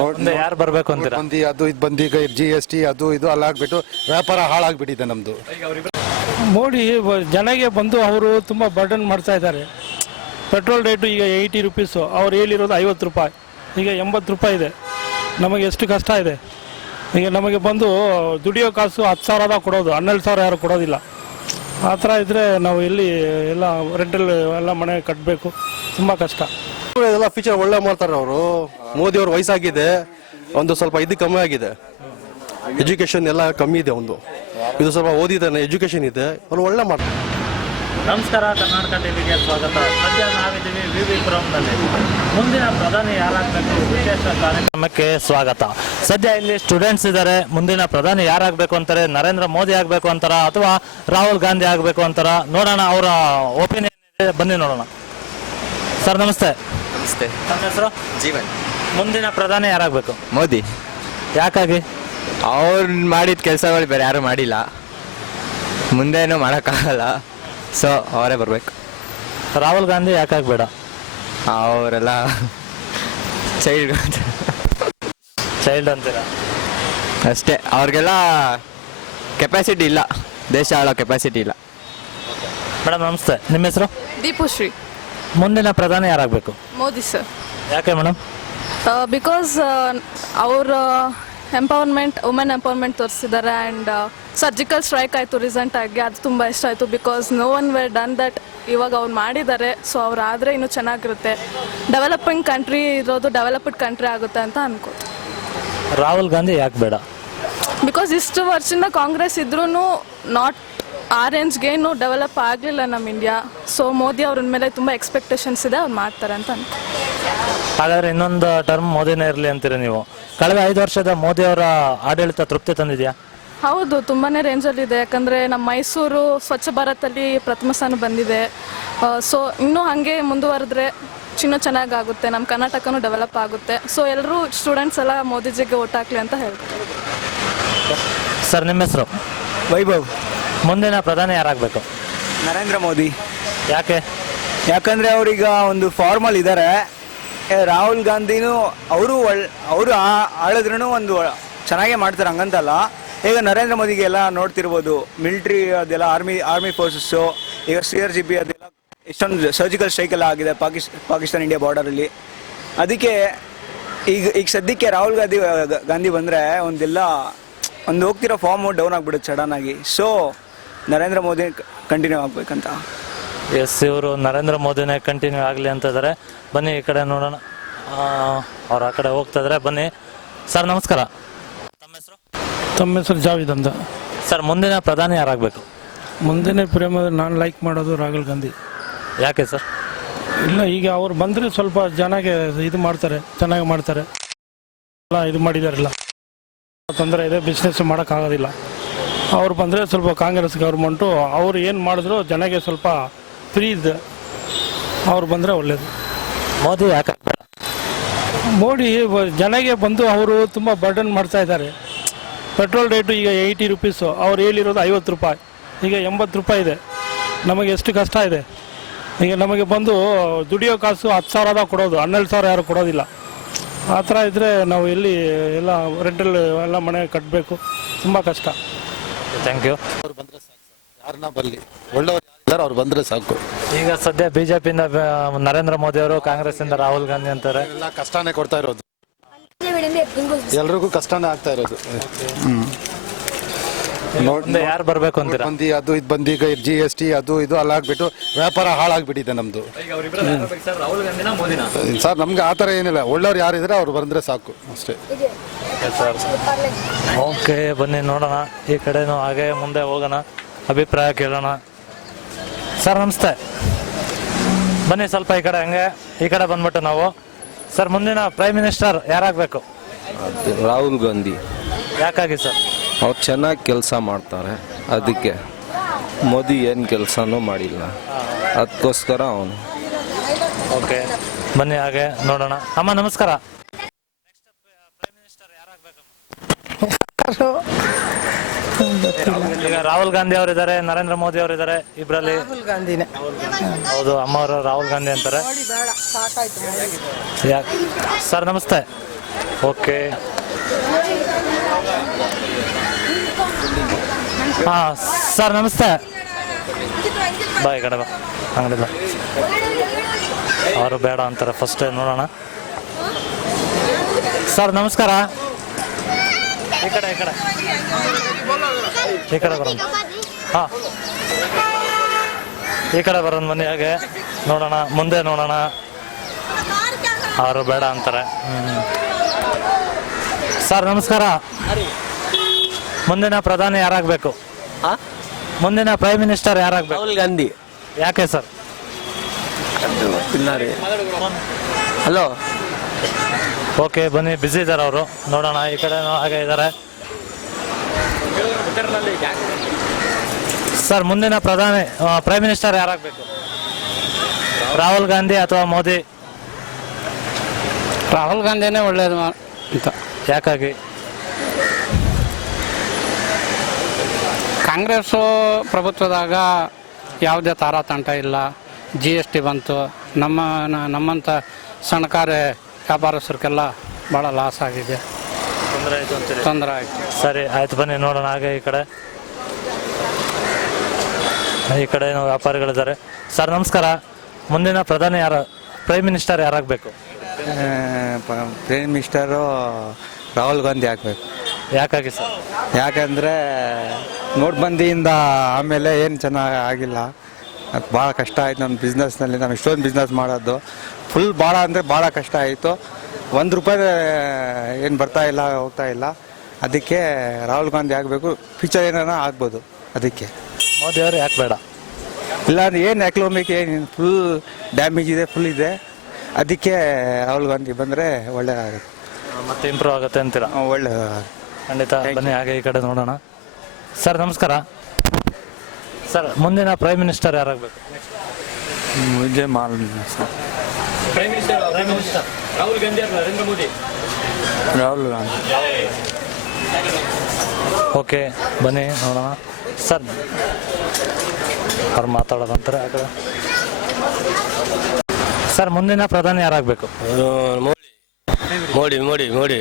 ನೋಡಿ ಯಾರು ಬರ್ಬೇಕು ಅಂತೀರಾ? ಬಂದು ಅದು ಇದು ಬಂದು ಈಗ GST ಅದು ಇದು ಅಲ್ಲ ಆಗ್ಬಿಟ್ಟು ವ್ಯಾಪಾರ ಹಾಳಾಗ್ಬಿಟ್ಟಿದೆ ನಮ್ದು. ಮೋದಿ ಜನಗೆ ಬಂದು ಅವರು ತುಂಬ ಬರ್ಡನ್ ಮಾಡ್ತಾ ಇದ್ದಾರೆ. ಪೆಟ್ರೋಲ್ ರೇಟು ಈಗ 80 ರುಪೀಸು, ಅವ್ರು ಹೇಳಿರೋದು 50 ರೂಪಾಯಿ, ಈಗ 80 ರೂಪಾಯಿ ಇದೆ. ನಮಗೆ ಎಷ್ಟು ಕಷ್ಟ ಇದೆ. ಈಗ ನಮಗೆ ಬಂದು ದುಡಿಯೋ ಕಾಸು 10,000 ಕೊಡೋದು, 12,000 ಯಾರು ಕೊಡೋದಿಲ್ಲ. ಆ ಥರ ಇದ್ದರೆ ನಾವು ಎಲ್ಲಿ ಎಲ್ಲ ರೆಂಟಲ್ ಎಲ್ಲ ಮನೆ ಕಟ್ಟಬೇಕು, ತುಂಬ ಕಷ್ಟ. ಎಲ್ಲ ಫೀಚರ್ ಒಳ್ಳೆ ಮಾಡ್ತಾರೆ ಅವರು. ಮೋದಿ ಅವ್ರ ವಯಸ್ಸಾಗಿದೆ, ಒಂದು ಸ್ವಲ್ಪ ಇದು ಕಮ್ಮಿ ಆಗಿದೆ, ಎಜುಕೇಶನ್ ಎಲ್ಲ ಕಮ್ಮಿ ಇದೆ. ಇದು ಸ್ವಲ್ಪ ಓದಿದ್ದಾನೆ, ಎಜುಕೇಶನ್ ಇದೆ, ಅವ್ರು ಒಳ್ಳೆ ಮಾಡ್ತಾರೆ. ನಮಸ್ಕಾರ, ಕರ್ನಾಟಕ ಟಿವಿಗೆ ಸ್ವಾಗತ. ಸದ್ಯ ನಾವಿದ್ದೀವಿ ವಿವಿಪುರಂನಲ್ಲಿ. ಮುಂದಿನ ಪ್ರಧಾನಿ ಯಾರಾಗಬೇಕು ವಿಶೇಷ ಕಾರ್ಯಕ್ರಮಕ್ಕೆ ಸ್ವಾಗತ. ಸದ್ಯ ಇಲ್ಲಿ ಸ್ಟೂಡೆಂಟ್ಸ್ ಇದ್ದಾರೆ. ಮುಂದಿನ ಪ್ರಧಾನಿ ಯಾರಾಗಬೇಕು ಅಂತಾರೆ? ನರೇಂದ್ರ ಮೋದಿ ಆಗಬೇಕು ಅಂತಾರ ಅಥವಾ ರಾಹುಲ್ ಗಾಂಧಿ ಆಗಬೇಕು ಅಂತಾರ? ನೋಡೋಣ, ಅವರ ಒಪಿನಿಯನ್ ಇದೆ, ಬನ್ನಿ ನೋಡೋಣ. ಸರ್ ನಮಸ್ತೆ. ನಮಸ್ತೆ. ನಮ್ಮ ಹೆಸರು? ಜೀವನ್. ಮುಂದಿನ ಪ್ರಧಾನಿ ಯಾರಾಗಬೇಕು? ಮೋದಿ. ಯಾಕಾಗಿ? ಅವ್ರು ಮಾಡಿದ ಕೆಲಸಗಳು ಬೇರೆ ಯಾರು ಮಾಡಿಲ್ಲ, ಮುಂದೇನು ಮಾಡೋಕ್ಕಾಗಲ್ಲ, ಸೊ ಅವರೇ ಬರಬೇಕು. ರಾಹುಲ್ ಗಾಂಧಿ ಯಾಕಾಗಿ ಬೇಡ? ಅವರೆಲ್ಲ ಚೈಲ್ಡ್ ಅಂತೀರಾ? ಅಷ್ಟೇ, ಅವ್ರಿಗೆಲ್ಲ ಕೆಪಾಸಿಟಿ ಇಲ್ಲ, ದೇಶ ಆಳೋ ಕೆಪಾಸಿಟಿ ಇಲ್ಲ. ಮೇಡಮ್ ನಮಸ್ತೆ, ನಿಮ್ಮ ಹೆಸರು? ದೀಪುಶ್ರೀ. ಮುಂದಿನ ಪ್ರಧಾನಿ ಯಾರಾಗಬೇಕು? ಮೋದಿ ಸರ್. ಯಾಕೆ ಮೇಡಮ್? ಬಿಕಾಸ್ ಅವ್ರ ಎಂಪವರ್ಮೆಂಟ್, ವುಮೆನ್ ಎಂಪವರ್ಮೆಂಟ್ ತೋರಿಸಿದ್ದಾರೆ. ಆ್ಯಂಡ್ ಸರ್ಜಿಕಲ್ ಸ್ಟ್ರೈಕ್ ಆಯಿತು ರೀಸೆಂಟಾಗಿ, ಅದು ತುಂಬ ಇಷ್ಟ ಆಯಿತು. Because no one were done that. ಇವಾಗ ಅವ್ರು ಮಾಡಿದ್ದಾರೆ, ಸೊ ಅವ್ರು ಆದರೆ ಇನ್ನೂ ಚೆನ್ನಾಗಿರುತ್ತೆ. ಡೆವಲಪಿಂಗ್ ಕಂಟ್ರಿ ಇರೋದು ಡೆವಲಪ್ಡ್ ಕಂಟ್ರಿ ಆಗುತ್ತೆ ಅಂತ ಅನ್ಕೋತೀನಿ. ರಾಹುಲ್ ಗಾಂಧಿ ಯಾಕೆ ಬೇಡ? ಬಿಕಾಸ್ ಇಷ್ಟು ವರ್ಷದಿಂದ ಕಾಂಗ್ರೆಸ್ ಇದ್ರೂ ನಾಟ್ ಆ ರೇಂಜ್ಗೆ ಇನ್ನೂ ಡೆವಲಪ್ ಆಗಲಿಲ್ಲ ನಮ್ಮ ಇಂಡಿಯಾ. ಸೊ ಮೋದಿ ಅವ್ರ ಮೇಲೆ ತುಂಬ ಎಕ್ಸ್ಪೆಕ್ಟೇಷನ್ಸ್ ಇದೆ, ಅವ್ರು ಮಾಡ್ತಾರೆ ಅಂತ ಅನ್ಕೋ. ಹಾಗಾದ್ರೆ ಇನ್ನೊಂದು ಟರ್ಮ್ ಮೋದಿನೇ ಇರಲಿ ಅಂತೀರ ನೀವು? ಕಳೆದ 5 ವರ್ಷದ ಮೋದಿ ಅವರ ಆಡಳಿತ ತೃಪ್ತಿ ತಂದಿದೆಯಾ? ಹೌದು, ತುಂಬಾ ರೇಂಜಲ್ಲಿದೆ. ಯಾಕಂದರೆ ನಮ್ಮ ಮೈಸೂರು ಸ್ವಚ್ಛ ಭಾರತಲ್ಲಿ ಪ್ರಥಮ ಸ್ಥಾನ ಬಂದಿದೆ. ಸೊ ಇನ್ನೂ ಹಾಗೆ ಮುಂದುವರೆದ್ರೆ ಇನ್ನೂ ಚೆನ್ನಾಗಾಗುತ್ತೆ, ನಮ್ಮ ಕರ್ನಾಟಕನೂ ಡೆವಲಪ್ ಆಗುತ್ತೆ. ಸೊ ಎಲ್ಲರೂ ಸ್ಟೂಡೆಂಟ್ಸ್ ಎಲ್ಲ ಮೋದಿಜಿಗೆ ಓಟ್ ಹಾಕ್ಲಿ ಅಂತ ಹೇಳ್ತಾರೆ. ಸರ್ ನಿಮ್ಮ ಹೆಸರು? ವೈಭವ್. ಮುಂದಿನ ಪ್ರಧಾನಿ ಯಾರಾಗಬೇಕು? ನರೇಂದ್ರ ಮೋದಿ. ಯಾಕೆ? ಯಾಕಂದರೆ ಅವರೀಗ ಒಂದು ಫಾರ್ಮಲ್ ಇದ್ದಾರೆ. ರಾಹುಲ್ ಗಾಂಧಿನೂ ಅವರು ಆಳಿದ್ರೂ ಒಂದು ಚೆನ್ನಾಗೇ ಮಾಡ್ತಾರೆ, ಹಂಗಂತಲ್ಲ. ಈಗ ನರೇಂದ್ರ ಮೋದಿಗೆ ಎಲ್ಲ ನೋಡ್ತಿರ್ಬೋದು, ಮಿಲಿಟ್ರಿ ಅದೆಲ್ಲ ಆರ್ಮಿ ಫೋರ್ಸಸ್ಸು, ಈಗ CRGP ಅದೆಲ್ಲ ಎಷ್ಟೊಂದು ಸರ್ಜಿಕಲ್ ಸ್ಟ್ರೈಕ್ ಎಲ್ಲ ಆಗಿದೆ ಪಾಕಿಸ್ತಾನ ಇಂಡಿಯಾ ಬಾರ್ಡರಲ್ಲಿ. ಅದಕ್ಕೆ ಈಗ ಸದ್ಯಕ್ಕೆ ರಾಹುಲ್ ಗಾಂಧಿ ಬಂದರೆ ಒಂದು ಹೋಗ್ತಿರೋ ಫಾರ್ಮು ಡೌನ್ ಆಗಿಬಿಡುತ್ತೆ ಸಡನ್ನಾಗಿ. ಸೊ ನರೇಂದ್ರ ಮೋದಿ ಕಂಟಿನ್ಯೂ ಆಗಬೇಕಂತ. ಎಸ್, ಇವರು ನರೇಂದ್ರ ಮೋದಿನೇ ಕಂಟಿನ್ಯೂ ಆಗಲಿ ಅಂತ ಇದ್ದಾರೆ. ಬನ್ನಿ ಈ ಕಡೆ ನೋಡೋಣ. ಅವ್ರು ಆ ಕಡೆ ಹೋಗ್ತಾ ಇದ್ದಾರೆ, ಬನ್ನಿ. ಸರ್ ನಮಸ್ಕಾರ, ತಮ್ಮ ಹೆಸರು ಜಾವಿದ್ ಅಂತ. ಸರ್ ಮುಂದಿನ ಪ್ರಧಾನಿ ಯಾರಾಗಬೇಕು? ಮುಂದಿನ ಪ್ರೇಮ ನಾನು ಲೈಕ್ ಮಾಡೋದು ರಾಹುಲ್ ಗಾಂಧಿ. ಯಾಕೆ ಸರ್? ಇಲ್ಲ, ಈಗ ಅವ್ರು ಬಂದರೆ ಸ್ವಲ್ಪ ಜನಗೆ ಇದು ಮಾಡ್ತಾರೆ, ಚೆನ್ನಾಗಿ ಮಾಡ್ತಾರೆ. ಎಲ್ಲ ಇದು ಮಾಡಿದಾರಲ್ಲ, ತೊಂದರೆ ಇದೆ, ಬಿಸ್ನೆಸ್ ಮಾಡೋಕ್ಕಾಗೋದಿಲ್ಲ. ಅವ್ರು ಬಂದರೆ ಸ್ವಲ್ಪ ಕಾಂಗ್ರೆಸ್ ಗೌರ್ಮೆಂಟು ಅವ್ರು ಏನು ಮಾಡಿದ್ರು ಜನಗೆ ಸ್ವಲ್ಪ ಫ್ರೀ ಇದೆ, ಅವ್ರು ಬಂದರೆ ಒಳ್ಳೆಯದು. ಮೋದಿ ಯಾಕೆ ಬೇಡ? ಮೋದಿ ಜನಗೆ ಬಂದು ಅವರು ತುಂಬ ಬರ್ಡನ್ ಮಾಡ್ತಾ ಇದ್ದಾರೆ. ಪೆಟ್ರೋಲ್ ರೇಟು ಈಗ 80 ರುಪೀಸು, ಅವ್ರು ಹೇಳಿರೋದು 50 ರೂಪಾಯಿ, ಈಗ 80 ರೂಪಾಯಿ ಇದೆ. ನಮಗೆ ಎಷ್ಟು ಕಷ್ಟ ಇದೆ. ಈಗ ನಮಗೆ ಬಂದು ದುಡಿಯೋ ಕಾಸು 10,000 ಕೊಡೋದು, 12,000 ಯಾರು ಕೊಡೋದಿಲ್ಲ. ಆ ಥರ ಇದ್ದರೆ ನಾವು ಎಲ್ಲಿ ಎಲ್ಲ ರೆಂಟಲ್ ಎಲ್ಲ ಮನೆ ಕಟ್ಟಬೇಕು, ತುಂಬ ಕಷ್ಟ. Thank you. ಅವ್ರು ಬಂದರೆ ಸಾಕು, ಯಾರನ್ನ ಬರಲಿ, ಒಳ್ಳೆಯವ್ರು ಯಾರಿದ್ದಾರೆ ಅವ್ರು ಬಂದರೆ ಸಾಕು. ಈಗ ಸದ್ಯ BJP-ಯಿಂದ ನರೇಂದ್ರ ಮೋದಿ ಅವರು, ಕಾಂಗ್ರೆಸ್ಸಿಂದ ರಾಹುಲ್ ಗಾಂಧಿ ಅಂತಾರೆ. ಎಲ್ಲ ಕಷ್ಟನೇ ಕೊಡ್ತಾ ಇರೋದು, ಎಲ್ರಿಗೂ ಕಷ್ಟನೇ ಆಗ್ತಾ ಇರೋದು. ನೋಡಿ ಯಾರು ಬರಬೇಕು ಅಂತೀರಾ? ಬಂದು ಅದು ಇದು ಬಂದು ಈಗ GST ಅದು ಇದು ಅಲ್ಲ ಆಗ್ಬಿಟ್ಟು ವ್ಯಾಪಾರ ಹಾಳಾಗ್ಬಿಟ್ಟಿದೆ ನಮ್ದು. ಸರ್ ನಮ್ಗೆ ಆ ಥರ ಏನಿಲ್ಲ, ಒಳ್ಳೆಯವ್ರು ಯಾರಿದ್ರೆ ಅವ್ರು ಬಂದರೆ ಸಾಕು ಅಷ್ಟೇ. ಓಕೆ, ಬನ್ನಿ ನೋಡೋಣ. ಈ ಕಡೆನೂ ಹಾಗೆ ಮುಂದೆ ಹೋಗೋಣ, ಅಭಿಪ್ರಾಯ ಕೇಳೋಣ. ಸರ್ ನಮಸ್ತೆ, ಬನ್ನಿ ಸ್ವಲ್ಪ ಈ ಕಡೆ, ಹಂಗೆ ಈ ಕಡೆ ಬಂದ್ಬಿಟ್ಟು ನಾವು. ಸರ್ ಮುಂದಿನ ಪ್ರೈಮ್ ಮಿನಿಸ್ಟರ್ ಯಾರಾಗಬೇಕು? ರಾಹುಲ್ ಗಾಂಧಿ. ಯಾಕಾಗಿ ಸರ್? ಅವ್ರು ಚೆನ್ನಾಗಿ ಕೆಲಸ ಮಾಡ್ತಾರೆ, ಅದಕ್ಕೆ. ಮೋದಿ ಏನು ಕೆಲಸನೂ ಮಾಡಿಲ್ಲ, ಅದಕ್ಕೋಸ್ಕರ ಅವನು. ಓಕೆ, ಬನ್ನಿ ಹಾಗೆ ನೋಡೋಣ. ಅಮ್ಮ ನಮಸ್ಕಾರ. ಈಗ ರಾಹುಲ್ ಗಾಂಧಿ ಅವರಿದ್ದಾರೆ, ನರೇಂದ್ರ ಮೋದಿ ಅವರಿದ್ದಾರೆ, ಇಬ್ಬರಲ್ಲಿ ರಾಹುಲ್ ಗಾಂಧಿನೇ. ಹೌದು, ಅಮ್ಮವರು ರಾಹುಲ್ ಗಾಂಧಿ ಅಂತಾರೆ. ಸರ್ ನಮಸ್ತೆ, ಓಕೆ. ಹಾಂ ಸರ್ ನಮಸ್ತೆ. ಬಾ ಈ ಕಡೆ ಬಾ, ಅಂಗಡಿ ಬಾ. ಅವರು ಬೇಡ ಅಂತಾರೆ, ಫಸ್ಟ್ ನೋಡೋಣ. ಸರ್ ನಮಸ್ಕಾರ. ಈ ಕಡೆ ಈ ಕಡೆ ಈ ಕಡೆ ಬರೋಣ. ಹಾಂ ಈ ಕಡೆ ಬರೋಣ ಬನ್ನಿ. ಹಾಗೆ ನೋಡೋಣ, ಮುಂದೆ ನೋಡೋಣ. ಅವರು ಬೇಡ ಅಂತಾರೆ. ಸರ್ ನಮಸ್ಕಾರ. ಮುಂದಿನ ಪ್ರಧಾನಿ ಯಾರಾಗಬೇಕು? ಮುಂದಿನ ಪ್ರೈಮ್ ಮಿನಿಸ್ಟರ್ ಯಾರಾಗಬೇಕು? ರಾಹುಲ್ ಗಾಂಧಿ. ಯಾಕೆ ಸರ್? ಹಲೋ. ಓಕೆ ಬನ್ನಿ, ಬ್ಯುಸಿ ಇದ್ದಾರೆ ಅವರು. ನೋಡೋಣ, ಈ ಕಡೆ ಹಾಗೆ ಇದ್ದಾರೆ. ಸರ್ ಮುಂದಿನ ಪ್ರೈಮ್ ಮಿನಿಸ್ಟರ್ ಯಾರಾಗಬೇಕು? ರಾಹುಲ್ ಗಾಂಧಿ ಅಥವಾ ಮೋದಿ? ರಾಹುಲ್ ಗಾಂಧಿನೇ ಒಳ್ಳೇದು ಅಂತ. ಯಾಕಾಗಿ? ಕಾಂಗ್ರೆಸ್ಸು ಪ್ರಭುತ್ವದಾಗ ಯಾವುದೇ ತಾರಾತಂಟ ಇಲ್ಲ. GST ಬಂತು. ನಮ್ಮಂಥ ಸಣ್ಣಕಾರ ವ್ಯಾಪಾರಸ್ಥರಿಗೆಲ್ಲ ಭಾಳ ಲಾಸ್ ಆಗಿದೆ, ತೊಂದರೆ ಆಯಿತು ಅಂತೀರಿ? ತೊಂದರೆ ಆಯಿತು. ಸರಿ ಆಯ್ತು, ಬನ್ನಿ ನೋಡೋಣ. ಹಾಗೆ ಈ ಕಡೆ ವ್ಯಾಪಾರಿಗಳಿದ್ದಾರೆ. ಸರ್ ನಮಸ್ಕಾರ. ಮುಂದಿನ ಪ್ರೈಮ್ ಮಿನಿಸ್ಟರ್ ಯಾರಾಗಬೇಕು? ಪ್ರೈಮ್ ಮಿನಿಸ್ಟರು ರಾಹುಲ್ ಗಾಂಧಿ ಆಗಬೇಕು. ಯಾಕಾಗಿ ಸರ್? ಯಾಕಂದರೆ ನೋಟ್ಬಂದಿಯಿಂದ ಆಮೇಲೆ ಏನು ಚೆನ್ನಾಗಿ ಆಗಿಲ್ಲ. ಅದು ಭಾಳ ಕಷ್ಟ ಆಯಿತು ನಮ್ಮ ಬಿಸ್ನೆಸ್ನಲ್ಲಿ. ನಾವು ಇಷ್ಟೊಂದು ಬಿಸ್ನೆಸ್ ಮಾಡೋದು ಫುಲ್ ಭಾಳ ಅಂದರೆ ಭಾಳ ಕಷ್ಟ ಆಯಿತು. ₹1 ಏನು ಬರ್ತಾ ಇಲ್ಲ, ಹೋಗ್ತಾ ಇಲ್ಲ. ಅದಕ್ಕೆ ರಾಹುಲ್ ಗಾಂಧಿ ಆಗಬೇಕು. ಫ್ಯೂಚರ್ ಏನಾರ ಆಗ್ಬೋದು. ಅದಕ್ಕೆ ಮೋದಿ ಅವರು ಯಾಕೆ ಬೇಡ? ಇಲ್ಲಾಂದ್ರೆ ಏನು ಎಕನಾಮಿಕ್ ಏನು ಫುಲ್ ಡ್ಯಾಮೇಜ್ ಇದೆ, ಫುಲ್ ಇದೆ. ಅದಕ್ಕೆ ರಾಹುಲ್ ಗಾಂಧಿ ಬಂದರೆ ಒಳ್ಳೆಯದಾಗುತ್ತೆ, ಮತ್ತೆ ಇಂಪ್ರೂವ್ ಆಗುತ್ತೆ ಅಂತೀರಾ? ಒಳ್ಳೆಯದಾಗುತ್ತೆ ಖಂಡಿತ. ಬನ್ನಿ ಹಾಗೆ ಈ ಕಡೆ ನೋಡೋಣ. ಸರ್ ನಮಸ್ಕಾರ. ಸರ್ ಮುಂದಿನ ಪ್ರೈಮ್ ಮಿನಿಸ್ಟರ್ ಯಾರಾಗಬೇಕು? ಮುಜೆ ಮಾಲೂಮ್ sir. Prime minister Rahul Gandhi ಅಥವಾ ನರೇಂದ್ರ ಮೋದಿ? ರಾಹುಲ್ ಗಾಂಧಿ. ಓಕೆ ಬನ್ನಿ ನೋಡೋಣ. ಸರ್ ಅವ್ರು ಮಾತಾಡೋದಂತಾರೆ ಆ ಕಡೆ. ಸರ್ ಮುಂದಿನ ಪ್ರಧಾನಿ ಯಾರಾಗಬೇಕು? ಮೋಡಿ ಮೋಡಿ ಮೋಡಿ.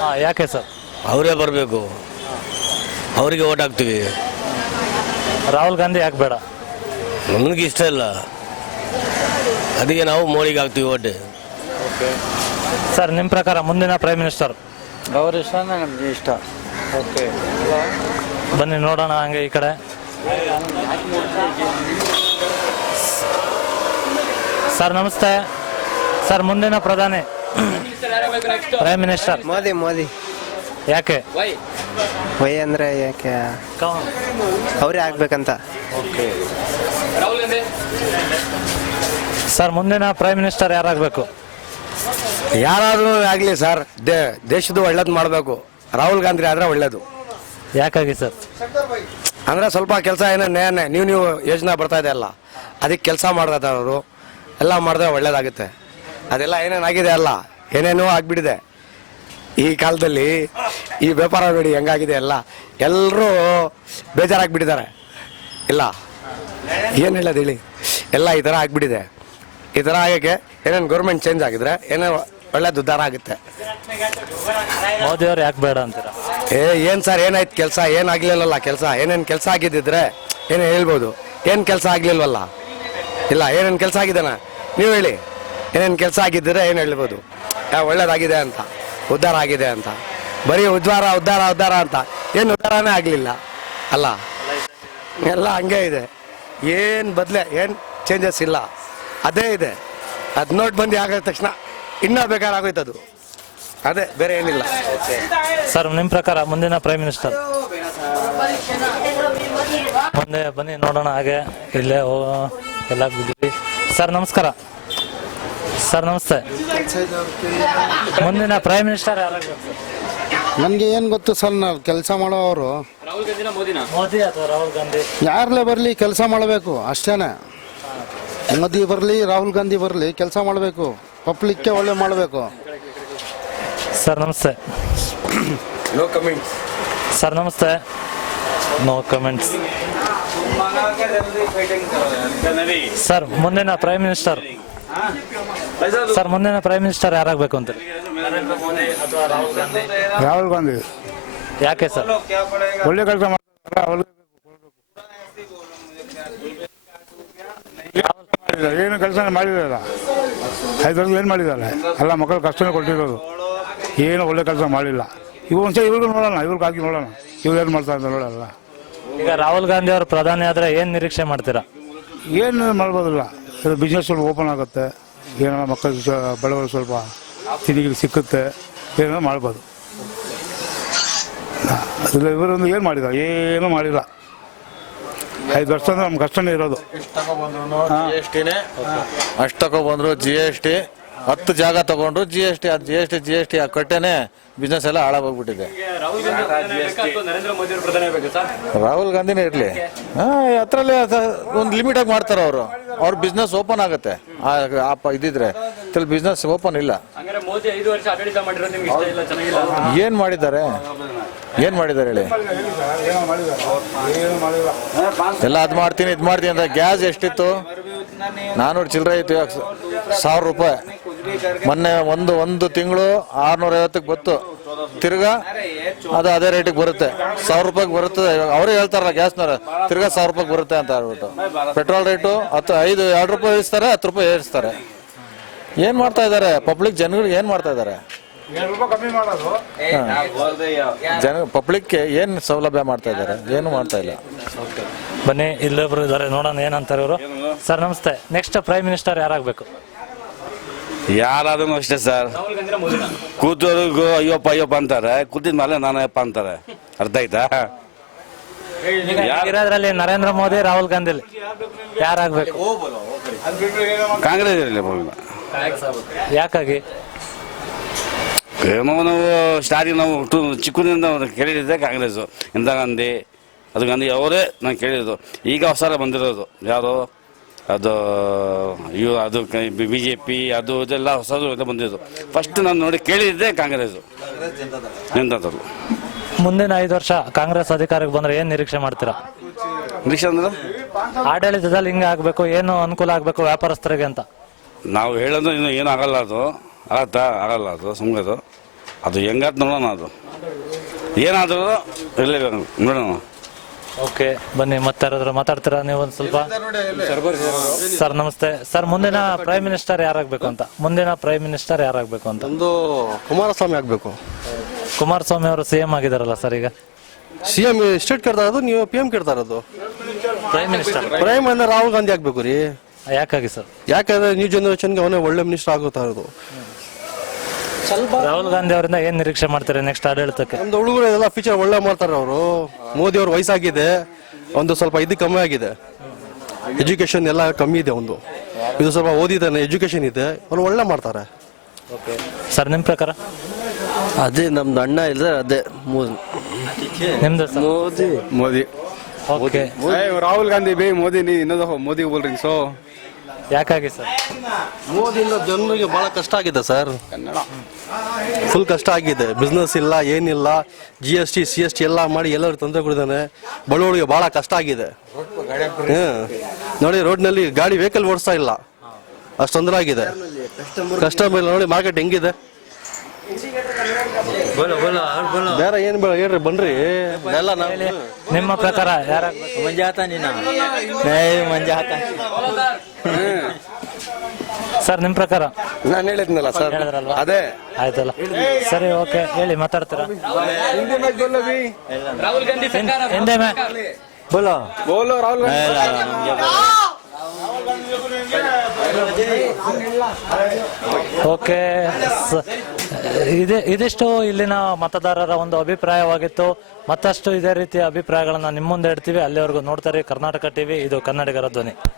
ಹಾಂ ಯಾಕೆ ಸರ್? ಅವರೇ ಬರಬೇಕು, ಅವರಿಗೆ ಓಟ್ ಹಾಕ್ತೀವಿ. ರಾಹುಲ್ ಗಾಂಧಿ ಯಾಕೆ ಬೇಡ? ನಮಗೆ ಇಷ್ಟ ಇಲ್ಲ, ಅದಕ್ಕೆ ನಾವು ಮೋಡಿಗೆ ಹಾಕ್ತೀವಿ ಓಟ್. ಸರ್ ನಿಮ್ಮ ಪ್ರಕಾರ ಮುಂದಿನ ಪ್ರೈಮ್ ಮಿನಿಸ್ಟರ್? ಅವ್ರ ಇಷ್ಟನೇ ನಮಗೆ ಇಷ್ಟ. ಓಕೆ ಬನ್ನಿ ನೋಡೋಣ ಹಂಗೆ ಈ ಕಡೆ. ಸರ್ ನಮಸ್ತೆ. ಸರ್ ಮುಂದಿನ ಪ್ರಧಾನಿ ಪ್ರೈಮ್ ಮಿನಿಸ್ಟರ್? ಮೋದಿ. ಯಾಕೆ? ವೈ ಅಂದರೆ ಯಾಕೆ ಅವರೇ ಆಗ್ಬೇಕಂತ. ಓಕೆ. ಸರ್ ಮುಂದಿನ ಪ್ರೈಮ್ ಮಿನಿಸ್ಟರ್ ಯಾರಾಗಬೇಕು? ಯಾರಾದರೂ ಆಗಲಿ ಸರ್, ದೇಶದ ಒಳ್ಳೇದು ಮಾಡಬೇಕು. ರಾಹುಲ್ ಗಾಂಧಿ ಆದರೆ ಒಳ್ಳೇದು. ಯಾಕಾಗಿ ಸರ್? ಅಂದರೆ ಸ್ವಲ್ಪ ಕೆಲಸ ಏನೇ ನೀವು ಯೋಜನೆ ಬರ್ತಾ ಇದೆ ಅಲ್ಲ, ಅದಕ್ಕೆ ಕೆಲಸ ಮಾಡ್ತಾರೆ ಅವರು. ಎಲ್ಲ ಮಾಡಿದ್ರೆ ಒಳ್ಳೇದಾಗುತ್ತೆ. ಅದೆಲ್ಲ ಏನೇನಾಗಿದೆ ಅಲ್ಲ, ಏನೇನೋ ಆಗ್ಬಿಟ್ಟಿದೆ ಈ ಕಾಲದಲ್ಲಿ. ಈ ವ್ಯಾಪಾರ ನೋಡಿ ಹೆಂಗಾಗಿದೆ ಎಲ್ಲ, ಎಲ್ಲರೂ ಬೇಜಾರಾಗ್ಬಿಟ್ಟಿದ್ದಾರೆ. ಇಲ್ಲ ಏನು ಹೇಳೋದು ಹೇಳಿ, ಎಲ್ಲ ಈ ಥರ ಆಗ್ಬಿಟ್ಟಿದೆ. ಈ ಥರ ಆಗಕ್ಕೆ ಏನೇನು ಗೌರ್ಮೆಂಟ್ ಚೇಂಜ್ ಆಗಿದ್ರೆ ಏನೇನು ಒಳ್ಳೆದು ಉದ್ಧಾರ ಆಗುತ್ತೆ. ಮೋದಿ ಅವ್ರು ಯಾಕೆ ಬೇಡ ಅಂತೀರಾ? ಏನು ಸರ್, ಏನಾಯ್ತು ಕೆಲಸ? ಏನಾಗ್ಲಿಲ್ಲಲ್ಲ ಕೆಲಸ. ಏನೇನು ಕೆಲಸ ಆಗಿದ್ದಿದ್ರೆ ಏನೇನು ಹೇಳ್ಬೋದು. ಏನು ಕೆಲಸ ಆಗ್ಲಿಲ್ವಲ್ಲ. ಇಲ್ಲ, ಏನೇನು ಕೆಲಸ ಆಗಿದ್ದಾನ ನೀವು ಹೇಳಿ. ಏನೇನು ಕೆಲಸ ಆಗಿದ್ದರೆ ಏನು ಹೇಳ್ಬೋದು, ಒಳ್ಳೇದಾಗಿದೆ ಅಂತ, ಉದ್ಧಾರ ಆಗಿದೆ ಅಂತ. ಬರೀ ಉದ್ಧಾರ ಉದ್ಧಾರ ಉದ್ಧಾರ ಅಂತ ಏನು ಉದ್ಧಾರನೇ ಆಗಲಿಲ್ಲ ಅಲ್ಲ. ಎಲ್ಲ ಹಂಗೆ ಇದೆ, ಏನು ಬದಲೇ ಏನು ಚೇಂಜಸ್ ಇಲ್ಲ, ಅದೇ ಇದೆ. ಅದು ನೋಟ್ ಬಂದು ಆಗಿದ ತಕ್ಷಣ ಇನ್ನೂ ಬೇಕಾರಾಗೋಯ್ತದು, ಅದೇ, ಬೇರೆ ಏನಿಲ್ಲ. ಸರ್ ನಿಮ್ಮ ಪ್ರಕಾರ ಮುಂದಿನ ಪ್ರೈಮ್ ಮಿನಿಸ್ಟರ್? ಮುಂದೆ ಬನ್ನಿ ನೋಡೋಣ. ಹಾಗೆ ಇಲ್ಲೇ ಎಲ್ಲ ಬಿದ್ದೀವಿ. ಸರ್ ನಮಸ್ಕಾರ. ಸರ್ ನಮಸ್ತೆ. ಮುಂದಿನ ಪ್ರೈಮ್ ಮಿನಿಸ್ಟರ್ ಯಾರಾಗಬೇಕು? ನನಗೆ ಏನು ಗೊತ್ತು ಸರ್, ನಾವು ಕೆಲಸ ಮಾಡೋರು ಮೋದಿ ಅಥವಾ ರಾಹುಲ್ ಗಾಂಧಿ? ಯಾರಲ್ಲೇ ಬರಲಿ ಕೆಲಸ ಮಾಡಬೇಕು ಅಷ್ಟೇನೆ. ಮೋದಿ ಬರಲಿ, ರಾಹುಲ್ ಗಾಂಧಿ ಬರಲಿ, ಕೆಲಸ ಮಾಡಬೇಕು, ಪಬ್ಲಿಕ್ಗೆ ಒಳ್ಳೆ ಮಾಡಬೇಕು. ಸರ್ ನಮಸ್ತೆ. No comments. ಸರ್ ನಮಸ್ತೆ. No comments. ಸರ್ ಮುಂದಿನ ಪ್ರೈಮ್ ಮಿನಿಸ್ಟರ್ ಸರ್ ಮುಂದಿನ ಪ್ರೈಮ್ ಮಿನಿಸ್ಟರ್ ಯಾರಾಗಬೇಕು ಅಂತ ನರೇಂದ್ರ ಮೋದಿ ಅಥವಾ ರಾಹುಲ್ ಗಾಂಧಿ? ರಾಹುಲ್ ಗಾಂಧಿ ಯಾಕೆ ಸರ್? ಒಳ್ಳೆ ಕೆಲಸ ಮಾಡ್ತಾರೆ. ಏನು ಕೆಲಸ ಮಾಡಿದಾರ 5 ವರ್ಷ ಏನು ಮಾಡಿದ್ದಾರೆ? ಎಲ್ಲ ಮಕ್ಕಳು ಕಷ್ಟನೇ ಕೊಟ್ಟಿರೋದು. ಏನು ಒಳ್ಳೆ ಕೆಲಸ ಮಾಡಿಲ್ಲ. ಇವು ಒಂದ್ಸಲ ಇವ್ರಿಗೂ ನೋಡೋಣ, ಇವ್ರಿಗೆ ಹಾಕಿ ನೋಡೋಣ ಇವ್ರು ಏನು ಮಾಡ್ತಾ ಇದ್ದಾರೆ ನೋಡಲ್ಲ. ಈಗ ರಾಹುಲ್ ಗಾಂಧಿ ಅವರು ಪ್ರಧಾನಿ ಆದ್ರೆ ಏನ್ ನಿರೀಕ್ಷೆ ಮಾಡ್ತೀರಾ? ಏನು ಮಾಡ್ಬೋದಿಲ್ಲ. ಬಿಸ್ನೆಸ್ ಸ್ವಲ್ಪ ಓಪನ್ ಆಗುತ್ತೆ, ಏನೋ ಮಕ್ಕಳಿಗೆ ಬಡವರು ಸ್ವಲ್ಪ ತಿಂಡಿಗೆ ಸಿಕ್ಕುತ್ತೆ, ಏನೋ ಮಾಡ್ಬೋದು. ಅದಿಲ್ಲ ಇವರೊಂದು ಏನು ಮಾಡಿಲ್ಲ, ಏನೂ ಮಾಡಿಲ್ಲ. 5 ವರ್ಷ ಅಂದ್ರೆ ನಮ್ಮ ಕಷ್ಟನೇ ಇರೋದು. ಅಷ್ಟು ತಗೊಬಂದ್ರು GST 10 ಜಾಗ ತಗೊಂಡ್ರು GST ಕಟ್ಟೆನೆ ಬಿಸ್ನೆಸ್ ಎಲ್ಲ ಹಾಳಾಗೋಗ್ಬಿಟ್ಟಿದೆ. ರಾಹುಲ್ ಗಾಂಧಿನೇ ಇರ್ಲಿ, ಅದ್ರಲ್ಲಿ ಒಂದು ಲಿಮಿಟ್ ಆಗಿ ಮಾಡ್ತಾರೆ ಅವರು. ಅವ್ರ ಬಿಸ್ನೆಸ್ ಓಪನ್ ಆಗುತ್ತೆ ಇದಿದ್ರೆ. ಬಿಸ್ನೆಸ್ ಓಪನ್ ಇಲ್ಲ. ಏನ್ ಮಾಡಿದ್ದಾರೆ ಹೇಳಿ? ಎಲ್ಲ ಅದ್ ಮಾಡ್ತೀನಿ ಇದ್ ಮಾಡ್ತೀನಿ ಅಂದ್ರೆ ಗ್ಯಾಸ್ ಎಷ್ಟಿತ್ತು? 400 ಚಿಲ್ಲರೆ ಇತ್ತು, 1000 ರೂಪಾಯಿ. ಮೊನ್ನೆ ಒಂದು ತಿಂಗಳು 650ಕ್ಕೆ ಬತ್ತು, ತಿರ್ಗಾ ಅದು ಅದೇ ರೇಟಿಗೆ ಬರುತ್ತೆ, 1000 ರೂಪಾಯಿಗೆ ಬರುತ್ತೆ. ಅವರೇ ಹೇಳ್ತಾರಲ್ಲ ಗ್ಯಾಸ್ನವ್ರ, ತಿರ್ಗಾ 1000 ರೂಪಾಯಿಗೆ ಬರುತ್ತೆ ಅಂತ ಹೇಳ್ಬಿಟ್ಟು. ಪೆಟ್ರೋಲ್ ರೇಟು 2 ರೂಪಾಯಿ ಇಳಿಸ್ತಾರೆ, 10 ರೂಪಾಯಿ ಏರಿಸ್ತಾರೆ. ಏನ್ ಮಾಡ್ತಾ ಇದಾರೆ? ಪಬ್ಲಿಕ್ ಜನಗಳಿಗೆ ಏನ್ ಮಾಡ್ತಾ ಇದಾರೆ? ಪಬ್ಲಿಕ್ಗೆ ಏನ್ ಸೌಲಭ್ಯ ಮಾಡ್ತಾ ಇದಾರೆ? ಏನು ಮಾಡ್ತಾ ಇಲ್ಲ. ಬನ್ನಿ, ಇಲ್ಲೊಬ್ರು ಇದಾರೆ, ನೋಡೋಣ ಏನಂತಾರೆ ಇವರು. ಸರ್ ನಮಸ್ತೆ. ನೆಕ್ಸ್ಟ್ ಪ್ರೈಮ್ ಮಿನಿಸ್ಟರ್ ಯಾರಾಗಬೇಕು? ಯಾರಾದ್ರೂ ಅಷ್ಟೇ ಸರ್. ಕೂತವ್ರಿಗೂ ಅಯ್ಯಪ್ಪ ಅಂತಾರೆ, ಕೂತಿದ ಮೇಲೆ ನಾನಯ್ಯಪ್ಪ ಅಂತಾರೆ. ಅರ್ಥ ಆಯ್ತಾ? ಇರೋದ್ರಲ್ಲಿ ನರೇಂದ್ರ ಮೋದಿ, ರಾಹುಲ್ ಗಾಂಧಿ ಯಾರಾಗಬೇಕು? ಕಾಂಗ್ರೆಸ್ ಇರಲಿ. ಯಾಕಾಗಿ? ಏನೋ ನಾವು ಸ್ಟಾರ್ಟಿಂಗ್ ನಾವು ಚಿಕ್ಕನಿಂದ ಕೇಳಿದ್ದೆ ಕಾಂಗ್ರೆಸ್ಸು. ಇಂದಿರಾ ಗಾಂಧಿ, ಅದು ಗಾಂಧಿ ಅವರೇ ನಾನು ಕೇಳಿದ್ದು. ಈಗ ಹೊಸ ಬಂದಿರೋದು ಯಾರು ಅದು ಅದು BJP ಅದು ಇದೆಲ್ಲ ಹೊಸದು ಎಲ್ಲ ಬಂದಿದ್ದು. ಫಸ್ಟ್ ನಾನು ನೋಡಿ ಕೇಳಿದ್ದೆ ಕಾಂಗ್ರೆಸ್ಸು ಎಂಥದ್ದು. ಮುಂದಿನ 5 ವರ್ಷ ಕಾಂಗ್ರೆಸ್ ಅಧಿಕಾರಕ್ಕೆ ಬಂದ್ರೆ ಏನ್ ನಿರೀಕ್ಷೆ ಮಾಡ್ತೀರಾ? ನಿರೀಕ್ಷೆ ಅಂದ್ರೆ ಆಡಳಿತದಲ್ಲಿ ಹಿಂಗೆ ಆಗ್ಬೇಕು, ಏನು ಅನುಕೂಲ ಆಗ್ಬೇಕು ವ್ಯಾಪಾರಸ್ಥರಿಗೆ ಅಂತ ನಾವು ಹೇಳೋದು ಇನ್ನು ಏನು ಆಗಲ್ಲ. ಅದು ಆಗಲ್ಲ ಅದು ಸುಮ್ಮನೆ ಅದು ಹೆಂಗಾತ್ ನೋಡೋಣ. ಅದು ಏನಾದರೂ ಇರಲೇಬೇಕು, ನೋಡೋಣ. ಓಕೆ, ಬನ್ನಿ. ಮತ್ತೆ ಯಾರಾದ್ರೂ ಮಾತಾಡ್ತೀರಾ ನೀವು ಒಂದು ಸ್ವಲ್ಪ? ಸರ್ ನಮಸ್ತೆ. ಸರ್ ಮುಂದಿನ ಪ್ರೈಮ್ ಮಿನಿಸ್ಟರ್ ಯಾರಾಗಬೇಕು ಅಂತ? ಒಂದು ಕುಮಾರಸ್ವಾಮಿ ಆಗ್ಬೇಕು. ಕುಮಾರಸ್ವಾಮಿ ಅವರು CM ಆಗಿದಾರಲ್ಲ ಸರ್. ಈಗ CM ಸ್ಟೇಟ್ ಕೇಳ್ತಾ ಇರೋದು, ನೀವು PM ಕೇಳ್ತಾ ಇರೋದು. ಪ್ರೈಮ್ ಮಿನಿಸ್ಟರ್ ಪ್ರೈಮ್ ಅಂದ್ರೆ ರಾಹುಲ್ ಗಾಂಧಿ ಆಗ್ಬೇಕು ರೀ. ಯಾಕಾಗಿ ಸರ್? ಯಾಕಂದ್ರೆ ನ್ಯೂ ಜನರೇಷನ್ಗೆ ಅವನೇ ಒಳ್ಳೆ ಮಿನಿಸ್ಟರ್ ಆಗುತ್ತಾ ಇರೋದು. ರಾಹುಲ್ ಗಾಂಧಿ ಅವರಿಂದ ಏನ್ ನಿರೀಕ್ಷೆ ಮಾಡ್ತಾರೆ ನೆಕ್ಸ್ಟ್ ಆಡಳಿತಕ್ಕೆ? ನಮ್ದು ಹುಡುಗರು ಎಲ್ಲ ಫೀಚರ್ ಒಳ್ಳೆ ಮಾಡ್ತಾರೆ ಅವರು. ಮೋದಿ ಅವ್ರ ವಯಸ್ಸಾಗಿದೆ, ಒಂದು ಸ್ವಲ್ಪ ಇದು ಕಮ್ಮಿ ಆಗಿದೆ, ಎಜುಕೇಶನ್ ಎಲ್ಲ ಕಮ್ಮಿ ಇದೆ. ಇದು ಸ್ವಲ್ಪ ಓದಿದ್ದಾನೆ, ಎಜುಕೇಶನ್ ಇದೆ, ಅವ್ರು ಒಳ್ಳೆ ಮಾಡ್ತಾರೆ. ಸರ್ ನಿಮ್ಮ ಪ್ರಕಾರ? ಅದೇ ನಮ್ದು ಅಣ್ಣ ಇಲ್ಲ, ಅದೇ ನಿಮ್ದು ಮೋದಿ. ಓಕೆ, ರಾಹುಲ್ ಗಾಂಧಿ ಬೇ ಮೋದಿ ಮೋದಿ ಬೋಲ್ ರಿಂಗ್ ಸೋ. ಯಾಕಾಗಿ ಸರ್? ಮೋದಿಯಿಂದ ಜನರಿಗೆ ಬಹಳ ಕಷ್ಟ ಆಗಿದೆ ಸರ್. ಫುಲ್ ಕಷ್ಟ ಆಗಿದೆ. ಬಿಸ್ನೆಸ್ ಇಲ್ಲ, ಏನಿಲ್ಲ. GST CST ಎಲ್ಲ ಮಾಡಿ ಎಲ್ಲರೂ ತೊಂದರೆ ಕೊಡಿದಾನೆ. ಬಡವರಿಗೆ ಬಹಳ ಕಷ್ಟ ಆಗಿದೆ. ನೋಡಿ, ರೋಡ್ನಲ್ಲಿ ಗಾಡಿ ವೆಹಿಕಲ್ ಓಡಿಸ್ತಾ ಇಲ್ಲ, ಅಷ್ಟು ತೊಂದರೆ ಆಗಿದೆ. ಕಸ್ಟಮರ್ ನೋಡಿ ಮಾರ್ಕೆಟ್ ಹೆಂಗಿದೆ. ಬೇರೆ ಏನ್ ಬೇಡ ಹೇಳ್ರಿ, ಬನ್ರಿ ಎಲ್ಲ. ನಿಮ್ಮ ಪ್ರಕಾರ ಯಾರಾಗಬೇಕು? ಸರ್ ನಿಮ್ಮ ಪ್ರಕಾರ? ನಾನು ಹೇಳಿದ್ನಲ್ಲ ಸರ್, ಹೇಳಿದ್ರಲ್ವಾ? ಅದೇ ಆಯ್ತಲ್ಲ, ಸರಿ, ಓಕೆ. ಹೇಳಿ, ಮಾತಾಡ್ತೀರಾ? ಹಿಂದೆ ಬೋಲೋ ರಾಹುಲ್ ಓಕೆ. ಇದಿಷ್ಟು ಇಲ್ಲಿನ ಮತದಾರರ ಒಂದು ಅಭಿಪ್ರಾಯವಾಗಿತ್ತು. ಮತ್ತಷ್ಟು ಇದೇ ರೀತಿಯ ಅಭಿಪ್ರಾಯಗಳನ್ನ ನಿಮ್ಮ ಮುಂದೆ ಇಡ್ತೀವಿ. ಅಲ್ಲಿವರೆಗೂ ನೋಡ್ತಾರೆ ಕರ್ನಾಟಕ TV, ಇದು ಕನ್ನಡಿಗರ ಧ್ವನಿ.